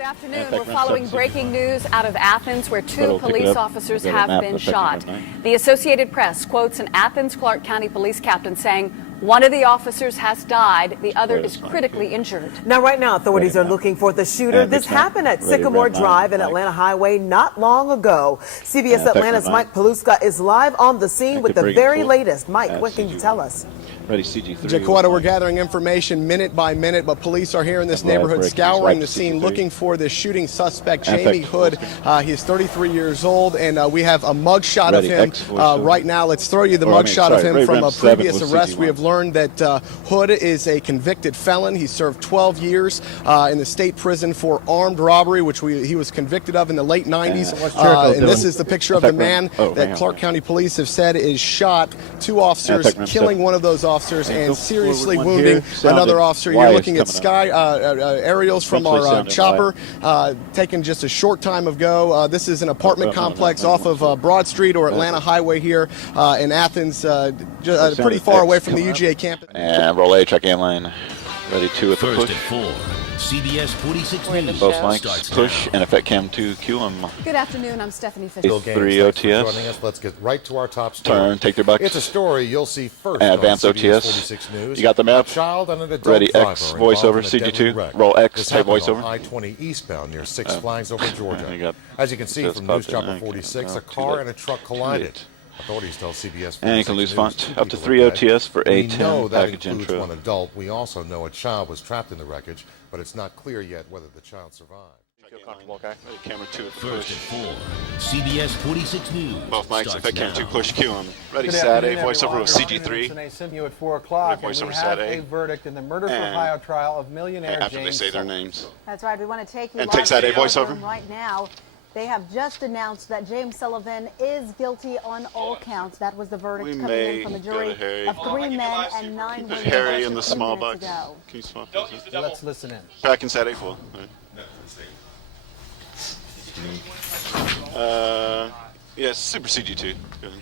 Good afternoon. We're following breaking news out of Athens where two police officers have been shot. The Associated Press quotes an Athens Clark County police captain saying one of the officers has died. The other is critically injured. Now, right now, authorities are looking for the shooter. This happened at Sycamore Drive and Atlanta Highway not long ago. CBS Atlanta's Mike Paluska is live on the scene with the very latest. Mike, what can you tell us? Ready, CG3. Jaquetta, we're gathering information minute by minute, but police are here in this neighborhood scouring the scene looking for this shooting suspect, Jamie Hood. He is 33 years old, and we have a mug shot of him right now. Let's throw you the mug shot of him from a previous arrest. We have learned that Hood is a convicted felon. He served 12 years in the state prison for armed robbery, which he was convicted of in the late 90s. And this is the picture of the man that Clark County police have said is shot. Two officers killing one of those officers and seriously wounding another officer. You're looking at sky aerials from our chopper taken just a short time ago. This is an apartment complex off of Broad Street or Atlanta Highway here in Athens, pretty far away from the UGA campus. And roll A, check in lane. Ready, 2 at the push. First and 4. CBS 46 News. Both mics, push, and effect cam 2, cue them. Good afternoon, I'm Stephanie Fisher. 3 OTS. Let's get right to our top story. Turn, take their bucks. It's a story you'll see first and advance on CBS OTS. 46 News. You got the map. A child and an adult Ready, driver X, voiceover, CG2. Roll X, type voiceover. I-20 eastbound near Six Flags over Georgia. As you can see from News Chopper 46, a car and a truck collided. Authorities tell CBS 46 and you can lose font. Up to 3 OTS for A10 package intro. One adult. We also know a child was trapped in the wreckage, but it's not clear yet whether the child survived. Okay. Camera 2 at the First push. and 4. CBS 46 News. Both mics, effect cam 2, push, cue them. Ready, Saturday, voiceover with CG3. At 4 o'clock, and we have A. a verdict in the murder for hire trial of millionaire After James they say their Sullivan. names. That's right. We want to take you And take Saturday voiceover. right now. They have just announced that James Sullivan is guilty on all counts. That was the verdict coming in from a jury of 3 men and 9 women. Harry in the small box. Can you small? Let's listen in. Back in Saturday 4. Yeah, super CG2. Good.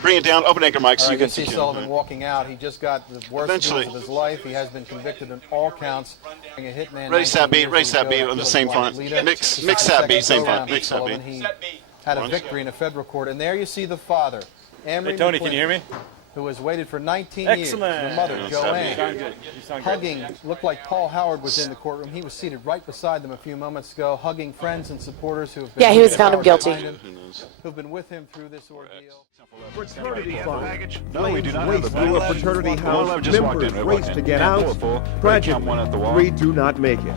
Bring it down, open anchor mic so you can see Sullivan walking out. He just got the worst news of his life. He has been convicted on all counts. A hitman. Ready, Sat B, on the same font. Mix Sat B, same font. Mix Sat B. He had a victory in a federal court. And there you see the father, Amory Tony, McClinton, can you hear me? who has waited for 19 Excellent. years. The mother, Joanne, You sound hugging, looked like Paul Howard was in the courtroom. He was seated right beside them a few moments ago, hugging friends and supporters who have been he was found him guilty. Who've been with him through this ordeal. Fraternity fund. No, we do not Race have through a fraternity house. Members race to get out. Tragedy. 3 do not make it,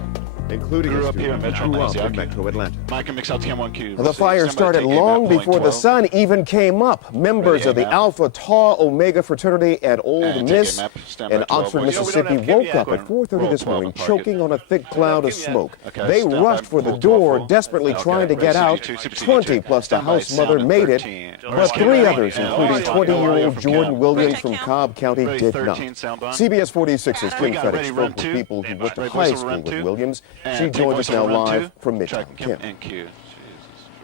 including a student who grew up in Metro Atlanta. Mike and mix out TM1Q. The fire started long before the sun even came up. Members of the Alpha Tau Omega fraternity at Old Miss in Oxford, Mississippi woke up at 4:30 this morning choking on a thick cloud of smoke. They rushed for the door, desperately trying to get out. 20 plus the house mother made it, but 3 others, including 20-year-old Jordan Williams from Cobb County, did not. CBS 46's Kim Fedix spoke with people who went to high school with Williams. She joins us now live from Midtown. Kim.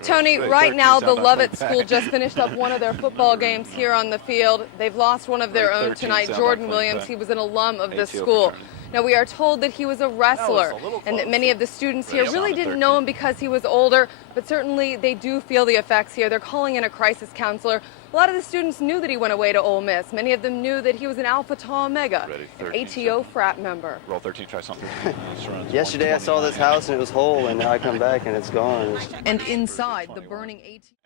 Tony, right now the Lovett School just finished up one of their football games here on the field. They've lost one of their own tonight, Jordan Williams. He was an alum of this school. Now, we are told that he was a wrestler and that many of the students here really didn't know him because he was older, but certainly they do feel the effects here. They're calling in a crisis counselor. A lot of the students knew that he went away to Ole Miss. Many of them knew that he was an Alpha Tau Omega, an ATO frat member. Roll 13, try something. Yesterday I saw this house and it was whole, and now I come back and it's gone. And inside the burning ATO.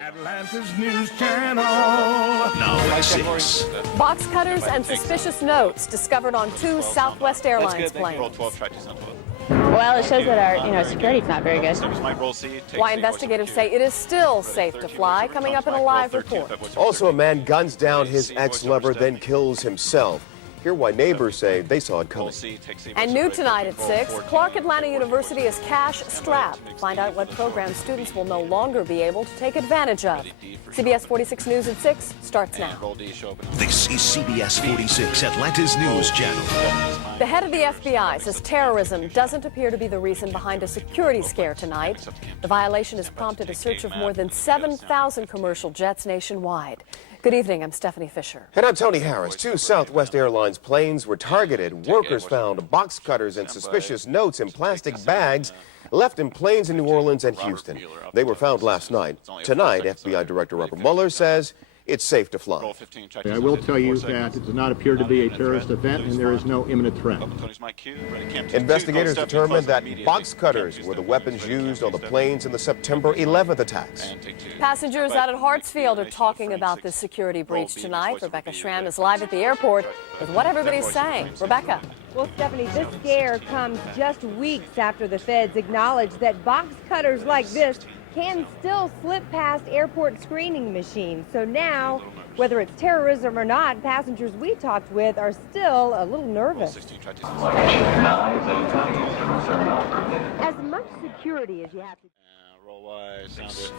Atlanta's News Channel. Now at 6. Box cutters and suspicious notes discovered on 2 Southwest Airlines planes. Well, it shows that our security's not very good. Why investigators say it is still safe to fly, coming up in a live report. Also, a man guns down his ex-lover, then kills himself. Hear why neighbors say they saw it coming. And new tonight at 6, Clark Atlanta University is cash strapped. Find out what programs students will no longer be able to take advantage of. CBS 46 News at 6 starts now. This is CBS 46, Atlanta's News Channel. The head of the FBI says terrorism doesn't appear to be the reason behind a security scare tonight. The violation has prompted a search of more than 7,000 commercial jets nationwide. Good evening. I'm Stephanie Fisher. And I'm Tony Harris. 2 Southwest Airlines planes were targeted. Workers found box cutters and suspicious notes in plastic bags left in planes in New Orleans and Houston. They were found last night. Tonight, FBI Director Robert Mueller says it's safe to fly. I will tell you that it does not appear to be a terrorist event and there is no imminent threat. Investigators determined that box cutters were the weapons used on the planes in the September 11th attacks. Passengers out at Hartsfield are talking about this security breach tonight. Rebecca Schramm is live at the airport with what everybody's saying. Rebecca. Well, Stephanie, this scare comes just weeks after the feds acknowledged that box cutters like this can still slip past airport screening machines. So now, whether it's terrorism or not, passengers we talked with are still a little nervous. As much security as you have to.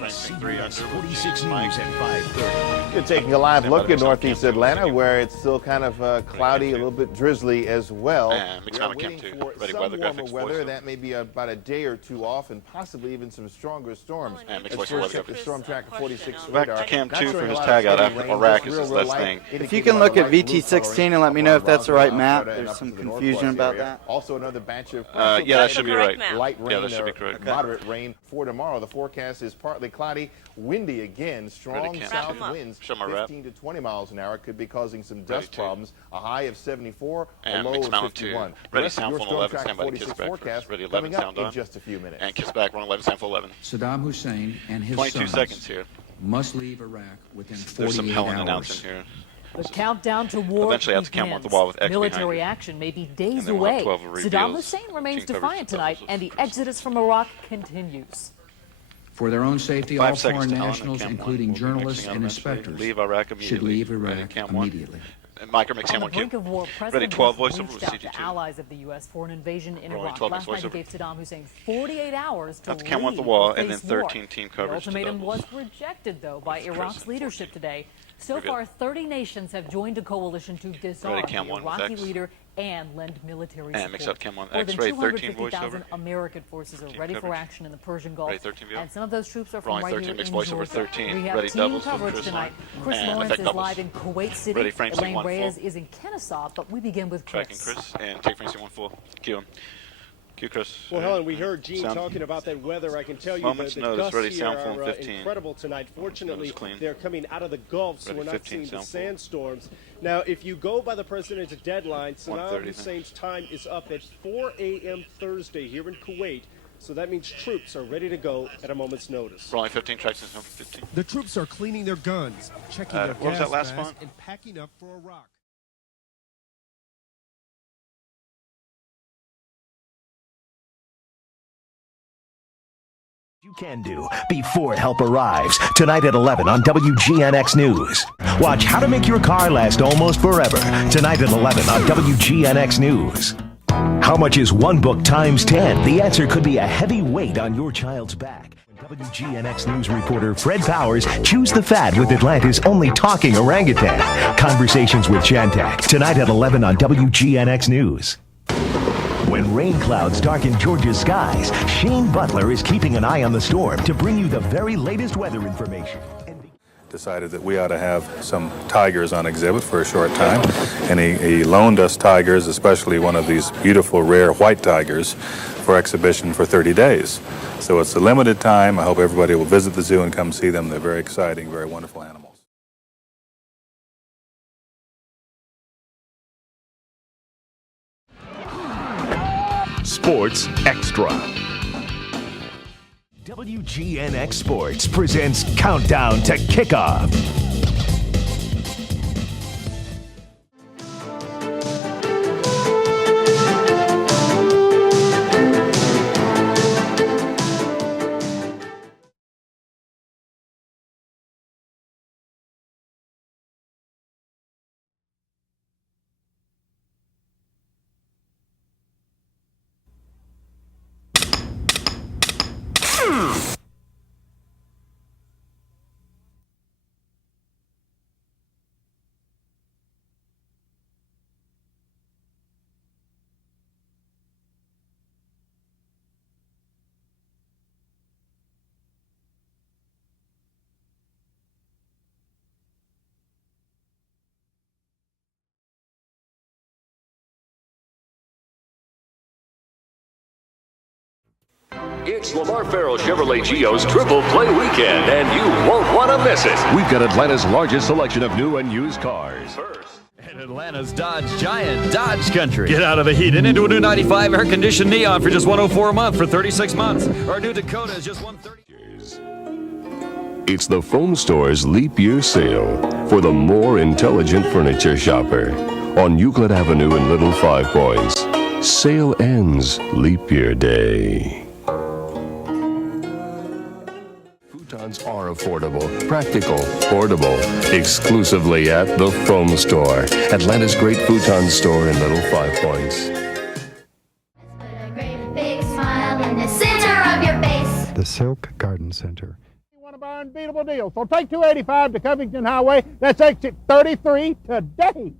CBS 46 News at 5:30. You're taking a live look at northeast Atlanta, where it's still kind of cloudy, a little bit drizzly as well. Mixed We're Mountain waiting Camp for 2. Ready some weather warmer graphics. weather. That may be about a day or two off, and possibly even some stronger storms. Mixed Let's weather first check the graphics. Storm Tracker 46 Back radar. to Cam Not 2 showing for a his lot tag of out steady after rain, Iraq just is real, his real last light, thing. If you can look at VT16 and let me know if that's the right map. Florida and There's up some to the confusion northwest about area. that. Also another batch of Yeah, that should be right. light rain that should be or correct. moderate rain for tomorrow. The forecast is partly cloudy, windy again, strong Cam south 2. winds, Show my wrap. 15 to 20 miles an hour, could be causing some dust Ready problems. A high of 74, And a low Mixed of Mountain 51. 2. The Ready rest of sound your full Storm 11. Tracker Stand by to 46 kiss back forecast first. Ready 11 coming up sound in on. just a few minutes. And kiss back 111 sound full 11. Saddam Hussein and his 22 sons seconds here. must leave Iraq within 48 There's some Helen hours. announcing here. The countdown to war Eventually, I have to count begins. the wall with X Military behind it. action may be days And then we'll have away. 12 reveals. Saddam Hussein remains Team coverage defiant tonight, and the exodus from Iraq continues. For their own safety, 5 all seconds foreign to Helen, nationals, Cam 1. including We'll be journalists mixing out and eventually. inspectors, Leave Iraq immediately. should leave Ready, Iraq Cam 1. immediately. Micro mix On Cam the 1 brink Q. of war, Ready President 12 Bush voiceover reached with out to CG2. allies of the U.S. for an invasion in Rolling Iraq. 12 Last minutes night he voiceover. gave Saddam Hussein 48 hours to Have to count leave with the wall or and then face war. 13 team coverage The to ultimatum doubles. was rejected, though, by Iraq's leadership today. So Reveal. far, 30 nations have joined a coalition to disarm Ready, Cam the 1 with Iraqi X. leader and lend military And support. mix up Cam 1 More X. than Ready, 13 250,000 voiceover. American forces are 13 ready for coverage. action in the Persian Gulf. Ready, 13 view. And some of those troops are from Rolling right 13 here mixed in voiceover Georgia. 13. We have Ready, team doubles with coverage Chris tonight. Line. Chris And Lawrence effect is doubles. live in Kuwait City. Ready, frame Elaine C1 Reyes full. is in Kennesaw, but we begin with Chris. Tracking Chris and take frame C1 full. Cue him. Cue Chris. Well, Helen, we heard Gene Sound. talking about that weather. I can tell you Moments the notice, gusts ready, here sound full are 15. incredible tonight. Fortunately, Notice clean. they're coming out of the Gulf, so Ready, we're not 15, seeing the sound full. sandstorms. Now, if you go by the president's deadline, Saddam 1:30 then. Hussein's time is up at 4 a.m. Thursday here in Kuwait. So that means troops are ready to go at a moment's notice. Rolling 15 tracks and 15. The troops are cleaning their guns, checking their what was gas that last masks, font? and packing up for Iraq. You can do before help arrives. Tonight at 11 on WGNX News. Watch How to Make Your Car Last Almost Forever. Tonight at 11 on WGNX News. How much is one book times 10? The answer could be a heavy weight on your child's back. WGNX News reporter Fred Powers chews the fat with Atlanta's only talking orangutan. Conversations with Chantak. Tonight at 11 on WGNX News. When rain clouds darken Georgia's skies, Shane Butler is keeping an eye on the storm to bring you the very latest weather information. Decided that we ought to have some tigers on exhibit for a short time, and he loaned us tigers, especially one of these beautiful rare white tigers, for exhibition for 30 days. So it's a limited time. I hope everybody will visit the zoo and come see them. They're very exciting, very wonderful animals. Sports Extra. WGNX Sports presents Countdown to Kickoff. It's Lamar Farrell Chevrolet Geo's Triple Play Weekend, and you won't want to miss it. We've got Atlanta's largest selection of new and used cars. And Atlanta's Dodge Giant, Dodge Country. Get out of the heat and into a new 95 air-conditioned Neon for just $104 a month for 36 months. Our new Dakota is just $130. It's the Foam Store's Leap Year Sale for the more intelligent furniture shopper on Euclid Avenue in Little Five Points. Sale ends Leap Year Day. Futons are affordable, practical, portable, exclusively at the Foam Store, Atlanta's great futon store in Little Five Points. Big smile in the center of your face. The Silk Garden Center. Unbeatable deal. So take 285 to Covington Highway. That's exit 33 today.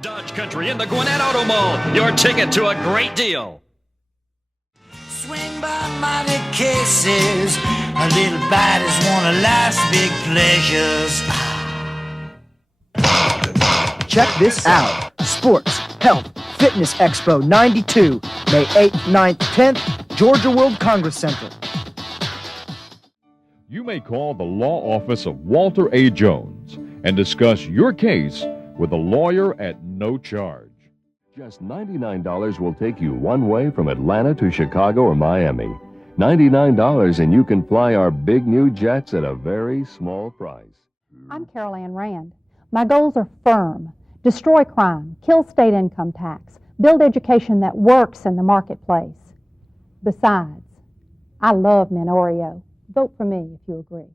Dodge Country in the Gwinnett Auto Mall. Your ticket to a great deal. Swing by mighty cases. A little bite is one of life's big pleasures. Check this out. Sports, Health, Fitness Expo 92, May 8th, 9th, 10th, Georgia World Congress Center. You may call the law office of Walter A. Jones and discuss your case with a lawyer at no charge. Just $99 will take you one way from Atlanta to Chicago or Miami. $99 and you can fly our big new jets at a very small price. I'm Carol Ann Rand. My goals are firm. Destroy crime, kill state income tax, build education that works in the marketplace. Besides, I love men Oreo. Vote for me if you agree.